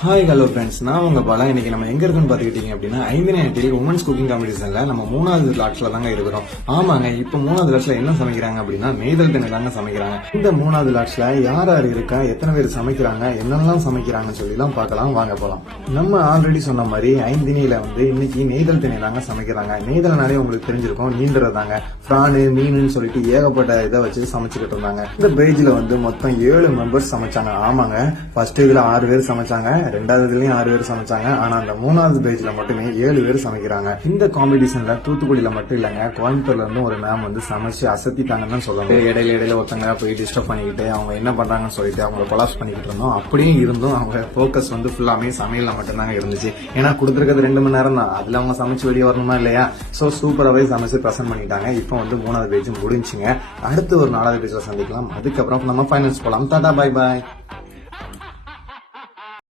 Hi hello friends, நான் உங்க பாலா. இன்னைக்கு நம்ம எங்க இருக்குன்னு பாத்துக்கிட்டீங்க அப்படின்னா 5 உமன்ஸ் குக்கிங் காம்படிஷன்ல நம்ம 3வது லாட்ஸ்ல தாங்க இருக்கிறோம். ஆமாங்க, இப்ப 3வது லாட்ஸ்ல என்ன சமைக்கிறாங்க அப்படின்னா நெய்தல் திணை தாங்க சமைக்கிறாங்க. இந்த 3வது லாட்ஸ்ல யார் யார் இருக்கா, எத்தனை பேர் சமைக்கிறாங்க, என்னெல்லாம் சமைக்கிறாங்கன்னு சொல்லிலாம் பார்க்கலாம். வாங்க போலாம். நம்ம ஆல்ரெடி சொன்ன மாதிரி 5 வந்து இன்னைக்கு நெய்தல் திணை தாங்க சமைக்கிறாங்க. நெய்தல்னாலே உங்களுக்கு தெரிஞ்சிருக்கும், நீண்டுறதாங்க. பிரானு மீனுன்னு சொல்லிட்டு ஏகப்பட்ட இதை வச்சு சமைச்சுக்கிட்டு இருந்தாங்க. இந்த பேஜ்ல வந்து மொத்தம் 7 மெம்பர்ஸ் சமைச்சாங்க. ஆமாங்க, ஃபர்ஸ்ட் இதுல 6 பேர் சமைச்சாங்க, 2வதுலயும் 6 பேர் சமைச்சாங்க. ஆனா அந்த 3வது பேஜ்ல மட்டுமே 7 பேர் சமைக்கிறாங்க. இந்த காம்படிஷன்ல தூத்துக்குடியில மட்டும் இல்லங்க, கோயம்புத்தூர்ல இருந்து ஒரு மேம் வந்து சமைச்சு அசத்திட்டாங்கன்னு தான் சொல்லணும். இடையில ஒருத்தங்க போய் டிஸ்டர்ப் பண்ணிக்கிட்டு அவங்க என்ன பண்றாங்கன்னு சொல்லிட்டு அவங்க கொலாப்ஸ் பண்ணிக்கிட்டு இருந்தோம். அப்படியே இருந்தும் அவங்க போக்கஸ் வந்து ஃபுல்லாமே சமையல்ல மட்டும்தாங்க இருந்துச்சு. ஏன்னா கொடுத்துருக்கிறது 2 மணி நேரம் தான், அதுல அவங்க சமைச்சு வெளியே வரணுமா இல்லையா? சோ சூப்பராகவே சமைச்சு பிரசன்ட் பண்ணிட்டாங்க. இப்போ வந்து 3வது பேஜ் முடிஞ்சுங்க. அடுத்து ஒரு 4வது பேஜ்ல சந்திக்கலாம். அதுக்கப்புறம் நம்ம ஃபைனல்ஸ் போலாம். Tata, bye bye.